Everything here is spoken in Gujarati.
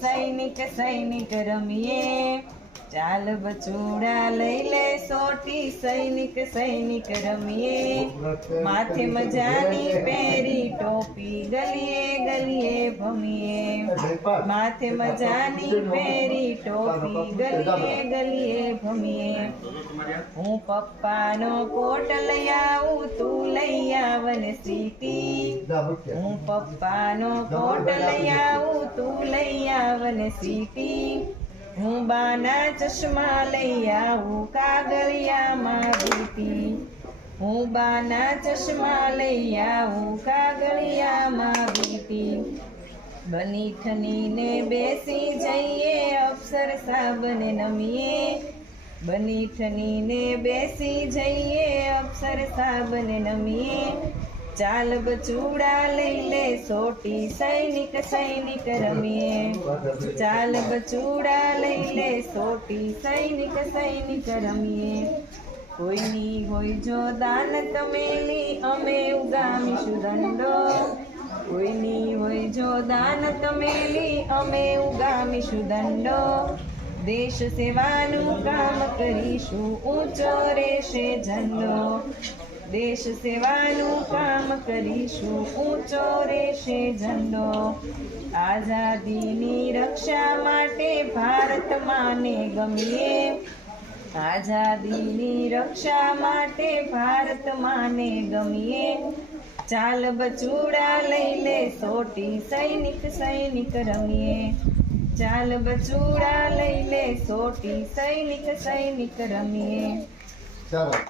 સૈનિક સૈનિક રમીએ. ચાલ બચુડા લઈ લે સોટી, સૈનિક સૈનિક રમીએ. માથે મજાની પહેરી ટોપી ગલીએ ગલીએ ભમીએ. માથે મજાની પહેરી ટોપી ગલીએ ગલીએ ભમીએ. હું પપ્પાનો કોટ લઈ આવું, તું લઈ આવન સીટી. હું પપ્પાનો કોટ લઈ આવું, તું લઈ આવન સીટી. હું બાના ચશ્મા લઈ આવું કાગળિયામાં વીટી હું બાના ચશ્મા લઈ આવું કાગળિયામાં વીટી બની ઠનીને બેસી જઈએ અપ્સર સાબને નમીએ. બની ઠનીને બેસી જઈએ અપ્સર સાબને નમીએ. ચાલ બચુડા લઈ લે સોટી, સૈનિક સૈનિક રમીએ. ચાલ બચુડા લઈ લે સોટી, સૈનિક સૈનિક રમીએ. કોઈની હોય જો દાન તમેલી અમે ઉગામીશું દંડો. કોઈની હોય જો દાન તમેલી અમે ઉગામીશું દંડો. દેશ સેવાનું કામ કરીશું, ઊંચો રહેશે ઝંડો. દેશ સેવાનું કામ કરીશું, ઊંચો રહેશે ઝંડો. આઝાદીની રક્ષા માટે ભારત માને ગમીએ. આઝાદીની રક્ષા માટે ભારત માને ગમીએ. ચાલ બચુડા લઈ લે સોટી, સૈનિક સૈનિક રમીએ. ચાલ બચુડા લઈ લે સોટી, સૈનિક સૈનિક રમીએ.